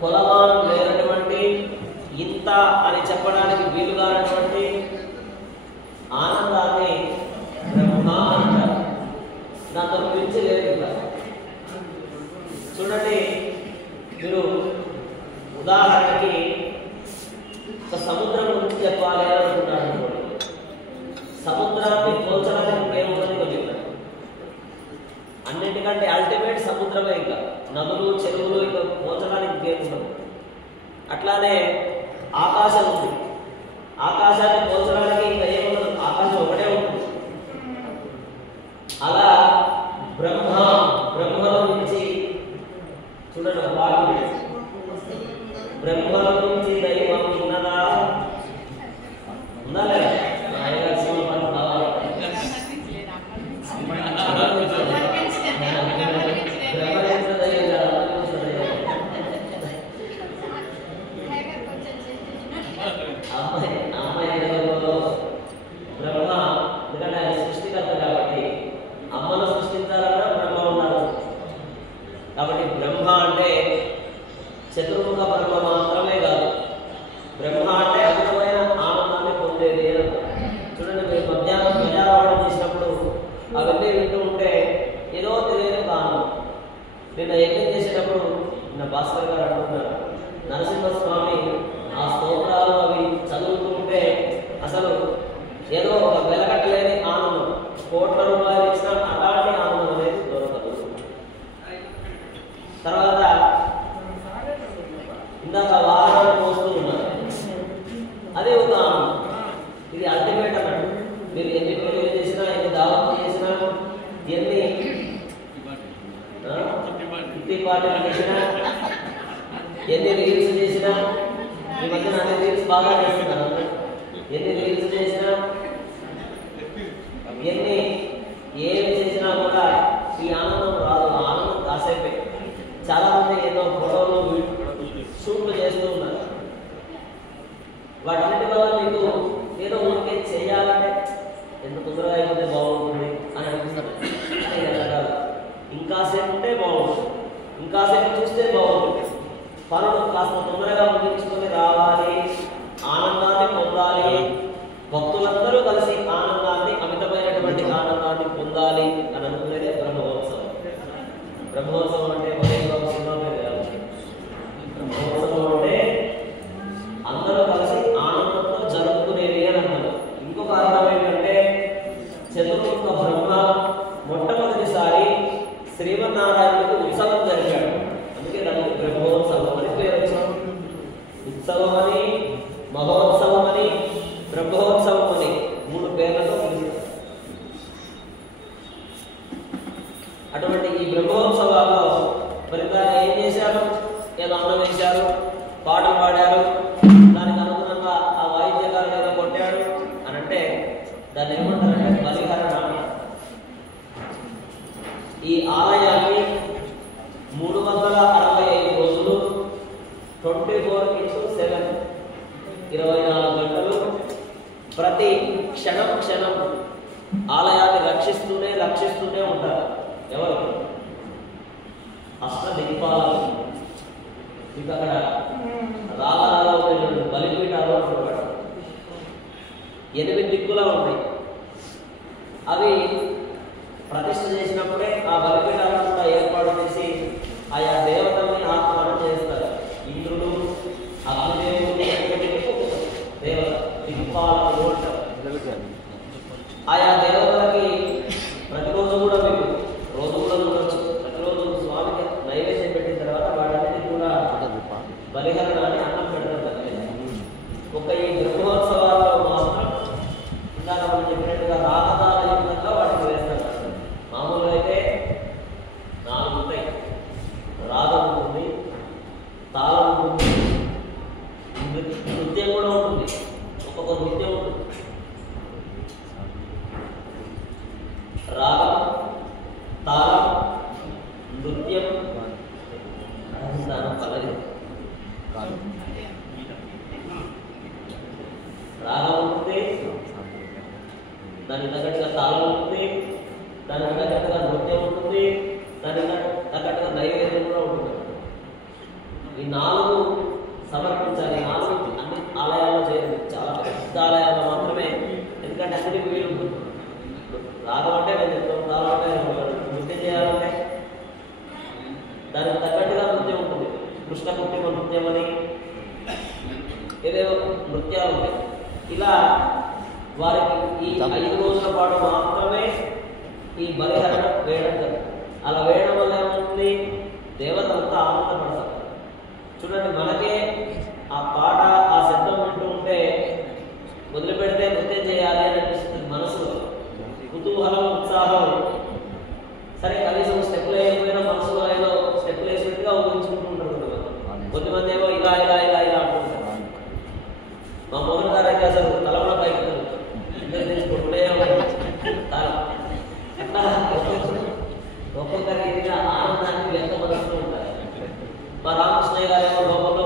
కొలమానం లేనటువంటి, ఇంత అని చెప్పడానికి వీలుగానటువంటి ఆనందాన్ని బ్రహ్మ అంటారు. దాంతో పిలిచి లేదు. ఇంకా చూడండి, మీరు ఉదాహరణకి ఒక సముద్రం గురించి చెప్పాలి అని అనుకుంటారు అనుకోండి. సముద్రాన్ని పోల్చడానికి ఏముంటుంది కొంచెం, అన్నింటికంటే అల్టిమేట్ సముద్రమే. ఇంకా నదులు చెరువులు ఇంకా పోల్చడానికి ఇంకేముండదు. అట్లానే ఆకాశం ఉంది, ఆకాశాన్ని పోల్చడానికి ఇంకా ఏముండదు, ఆకాశం ఒకటే ఉంటుంది. అలా బ్రహ్మలో నుంచి చూడండి, ఒక పాట బ్రహ్మలో నుంచి దైవం ఉన్నదా ఉందా లేదా? బ్రహ్మ ఎందుకంటే ఆయన సృష్టికర్త కాబట్టి, అమ్మను సృష్టించాలన్నా బ్రహ్మ ఉన్నారు కాబట్టి. బ్రహ్మ అంటే చతుర్ముఖ బ్రహ్మ మాత్రమే కాదు, బ్రహ్మ అంటే అద్భుతమైన ఆనందాన్ని పొందేది. చూడండి, మీరు మధ్యాహ్నం ప్రజావాణం చేసినప్పుడు అవన్నీ వింటూ ఉంటే ఏదో తెలియదు కారణం. నిన్న యజ్ఞం చేసేటప్పుడు నిన్న భాస్కర్ గారు అంటున్నారు, నరసింహస్వామి ఆ స్తోత్రాలు అవి చదువుతూ ఉంటే అసలు ఏదో ఒక వెలకట్టలేని ఆనందం, కోట్ల రూపాయలు ఇచ్చిన అలాంటి ఆనందం అనేది దొరకదు. తర్వాత ఇందాక వాహనాలు పోస్తూ ఉన్నారు, అదే ఒక ఆనందం. ఇది అల్టిమేట్ అన్నట్టు. మీరు ఎన్ని పెళ్లి చేసినా, ఎన్ని దావత్లు చేసినా, ఎన్ని కిట్టి పార్టీలు చేసినా, ఎన్ని రీల్స్ చేసినా, ఈ మధ్యన అన్ని రీల్స్ బాగా చేస్తున్నారు. ఎన్ని రీల్స్ చేసినా, ఏమి చేసినా కూడా ఈ ఆనందం రాదు. ఆనందం కాసేపే. చాలా మంది ఎన్నో ఫోటోలు షూట్లు చేస్తూ ఉన్నారు. వాటన్నిటి వల్ల మీకు ఏదో ఊరికే చేయాలంటే ఎంత తొందరగా అయిపోతే బాగుంటుంది అని అనిపిస్తుంది. ఇంకాసేపు ఉంటే బాగుంటుంది, ఇంకాసేపు చూస్తే బాగుంటుంది. పనులు కాస్త తొందరగా ముగించుకొని రావాలి, ఆనందాన్ని పొందాలి. భక్తులందరూ కలిసి ఆనందాన్ని, అమితమైనటువంటి ఆనందాన్ని పొందాలి అని అనుకునేదే బ్రహ్మోత్సవం. బ్రహ్మోత్సవం అంటే సినిమా మీద కాదు. బ్రహ్మోత్సవం అంటే అందరూ కలిసి ఆనందంతో జరుపుకునేది అని అంటారు. ఇంకొక అర్థం ఏంటంటే, చతుర్ముఖ బ్రహ్మ మొట్టమొదటిసారి శ్రీమన్నారాయణుడికి ఉత్సవం జరిగాడు. అందుకే దానికి బ్రహ్మోత్సవం అని పేరు వచ్చింది. ఉత్సవం అని, మహోత్సవం అని, బ్రహ్మోత్సవం అని 3 పేర్లతో పిలుస్తారు. అటువంటి ఈ బ్రహ్మోత్సవాల్లో మరి దాన్ని ఏం చేశారు? ఏదో అన్నం వేశారు, పాటలు పాడారు, దానికి అనుగుణంగా ఆ వాయిద్యకారుడు ఏదో కొట్టాడు అని అంటే దాన్ని ఏమంటారంటే బలిహరణ. ఈ ఆలయాన్ని 365 రోజులు 24/7 24 గంటలు ప్రతి క్షణం ఆలయాన్ని రక్షిస్తూనే ఉంటారు. ఎవరు? అష్టదిక్పాలకులు. ఇంకా అక్కడ రాగాలలో బలిపీఠాలు అంటున్నాడు. 8 దిక్కులా ఉంటాయి. అవి ప్రతిష్ఠ చేసినప్పుడే ఆ బలిపీఠాలను కూడా ఏర్పాటు చేసి ఆయా దేవతల్ని ఆహ్వానం చేస్తారు. ఇంద్రుడు, అగ్నిదేవుడు, దేవత దిక్పాలకులు అంటారు. ఆయా దేవతలకి ప్రతిరోజు కూడా మీకు రోజు కూడా ఉండొచ్చు. ప్రతిరోజు స్వామికి నైవేద్యం పెట్టిన తర్వాత వాటన్నిటి కూడా బలిహరణ అని అన్నం పెడతారు. ఒక ఈ బ్రహ్మోత్సవాల్లో మాత్రం ఇందాక మనం చెప్పినట్టుగా రాగతాల యుద్ధంగా వాటికి వేస్తారు. మామూలుగా అయితే 4 ఉంటాయి. రాగం ఉంటుంది, తాళం ఉంటుంది, నృత్యం కూడా ఉంటుంది. ఒక్కొక్క నృత్యం ఉంటుంది. రాగం, తాళం, నృత్యం, పల్లవి. రాగం ఉంటుంది, దానికి తగ్గట్టుగా తాళం ఉంటుంది, దానికి తగ్గట్టుగా నృత్యం ఉంటుంది, దానికి తగ్గట్టుగా నైవేద్యం కూడా ఉంటుంది. ఈ 4 సమర్పించాలి. అన్ని ఆలయాల్లో చేయలేదు, చాలా పెద్ద ఆలయాల్లో మాత్రమే. ఎందుకంటే అన్నిటికీ వీలు రాగం అంటే నేను చెప్తాను, రాగం అంటే నృత్యం చేయాలంటే దానికి తగ్గట్టుగా నృత్యం ఉంటుంది. కృష్ణ కృత్రిమ నృత్యం అని ఏదేదో నృత్యాలు ఉంటాయి. ఇలా వారికి ఈ 5 రోజుల పాటు మాత్రమే ఈ బలిహరణ వేయడం జరుగుతుంది. అలా వేయడం వల్ల ఏమవుతుంది, దేవతలంతా ఆనందపడతారు. చూడండి, మనకే ఆ పాట ఆ శబ్దం వింటూ ఉంటే వదిలిపెడితే నృత్యం చేయాలి అని అనిపిస్తుంది మనసులో, కుతూహలం ఉత్సాహం. సరే కనీసం స్టెప్పులు వేయకపోయినా మనసులో ఏదో స్టెప్పులు వేసినట్టుగా ఊహించుకుంటుంటారు కదా. కొద్దిమంది ఏమో ఇలా ఇలా ఇలా ఇలా అంటుంటారు. మా మొదటి గారైతే అసలు తలవడ పైకి ఇద్దరు తీసుకుంటే అట్లా ఒక్కొక్క రీతిగా ఆనందాన్ని వ్యక్తపరుస్తూ ఉంటారు. మా రామకృష్ణయ్య గారు ఏమో లోపల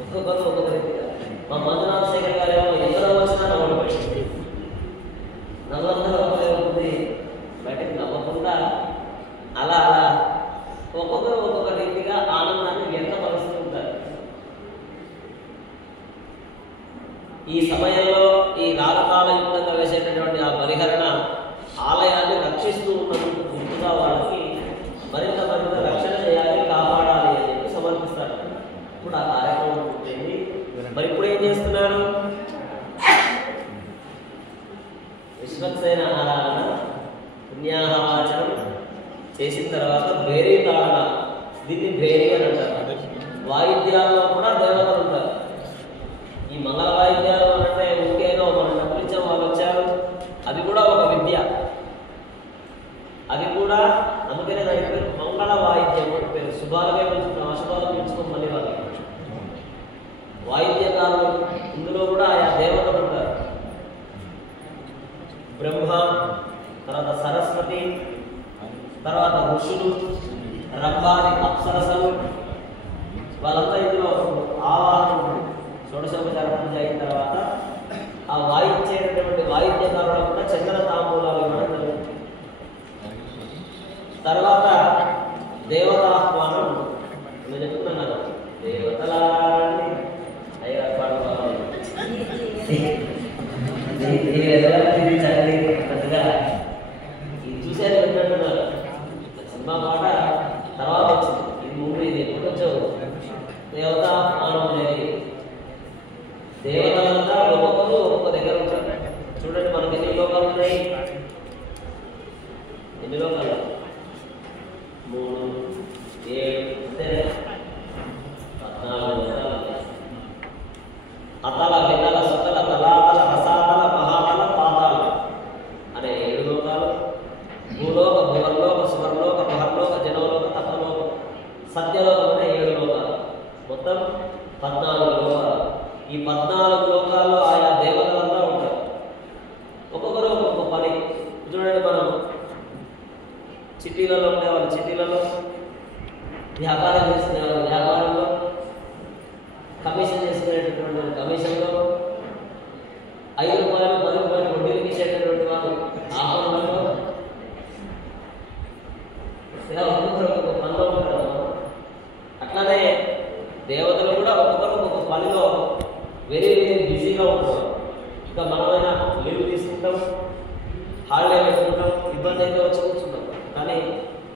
ఒక్కొక్కరు ఒక్కొక్క రీతిగా, మా మంజునాథ్ శేఖర్ గారు ఏమో ఎవరో వచ్చినా నవ్వడం, నవ్వంతా లోపలే ఉంటుంది, బయటకు నవ్వకుండా అలా అలా ఒక్కొక్కరు ఒక్కొక్క రీతిగా ఆనందాన్ని వ్యక్తపరుస్తూ ఉంటారు. ఈ సమయంలో ఈ రాగతాళయుక్తంగా వేసేటటువంటి ఆ బలిహరణ ఆలయాన్ని రక్షిస్తూ ఉన్నందుకు గుర్తుగా వాళ్ళకి మరింత రక్షణ చేయాలి, కాపాడాలి అని చెప్పి సమర్పిస్తారు. ఇప్పుడు ఆ కార్యక్రమం పూర్తయింది. మరి ఇప్పుడు ఏం చేస్తున్నారు, విశ్వక్సేన ఆరాధన పుణ్యాహవాచనం చేసిన తర్వాత భేరీ తాళన, దీన్ని భేరీ అని అంటారు. వాయిద్యాల్లో కూడా దేవతలు ఉంటారు. ఈ మంగళ వాయిద్యాలు అంటే ఇంకేదో మనం డబ్బులు ఇచ్చాం వాళ్ళు వచ్చారు, అది కూడా ఒక విద్య. అది కూడా అందుకనే దానికి పేరు మంగళ వాయిద్యం అని పేరు. శుభాలుగా పెంచుకున్నాం, అశుభాలు పెంచుకోం మళ్ళీ వాళ్ళకి వాయిద్యకారులు. ఇందులో కూడా ఆయా దేవతలు ఉంటారు. బ్రహ్మ, తర్వాత సరస్వతి, తర్వాత ఋషులు, రంభాది అప్సరసలు, వాళ్ళంతా ఇందులో ఆవాహనం షోడశోపచార పూజ అయిన తర్వాత ఆ వాయించేటటువంటి వాయిద్యకారులు కూడా చంద్ర తాంబూలాలు ఇవ్వడం జరుగుతుంది. తర్వాత దేవతాహ్వానం. నేను చెప్తున్నాను కదా, దేవతలాన్ని పెద్దగా ఇది చూసేది పెట్టినట్టున్నారు. సినిమా పాట తర్వాత వచ్చింది, ఇది ముందు ఇది ఎప్పుడు వచ్చావు. దేవతాహ్వానం అనేది దేవతలంతా ఒక్కొక్కరు ఒక్కొక్క దగ్గర ఉంటారు. చూడండి, మనకి ఎన్ని లోకాలు ఉన్నాయి, ఎన్ని లోకాలు, 3, 7, 14 అతల వితల సుతల తలాతల రసాతల మహాతల పాతాల అనే 7 లోకాలు. భూలోక, భువర్లోక, సువర్లోక, మహర్లోక, జనోలోక, తత్వలోక, సత్యలోకం అనే 7 లోకాలు. మొత్తం 14 లోకాలు. ఈ 14 లోకాల్లో ఆయా దేవతలంతా ఉంటారు. ఒక్కొక్కరు ఒక్కొక్క పని. చూడండి, మనం సిటీలలో ఉండేవాళ్ళు సిటీలలో, వ్యాపారం చేసుకునేవాళ్ళు వ్యాపారంలో, కమిషన్ చేసుకునేటటువంటి కమిషన్లో, 5 రూపాయలు 10 రూపాయలు వడ్డీలు ఇచ్చేటటువంటి వాళ్ళు ఆహ్వానంలో, ఇలా ఒక్కొక్కరు ఒక్కొక్క పనిలో ఉంటారు. అట్లానే దేవతలు కూడా ఒక్కొక్కరు ఒక్కొక్క పనిలో వెరీ వెరీ బిజీగా ఉంటారు. ఇంకా మనమైనా లీవ్ తీసుకుంటాం, హాలిడే పెట్టుకుంటాం, ఇబ్బంది అయితే వచ్చి కూర్చుంటాం. కానీ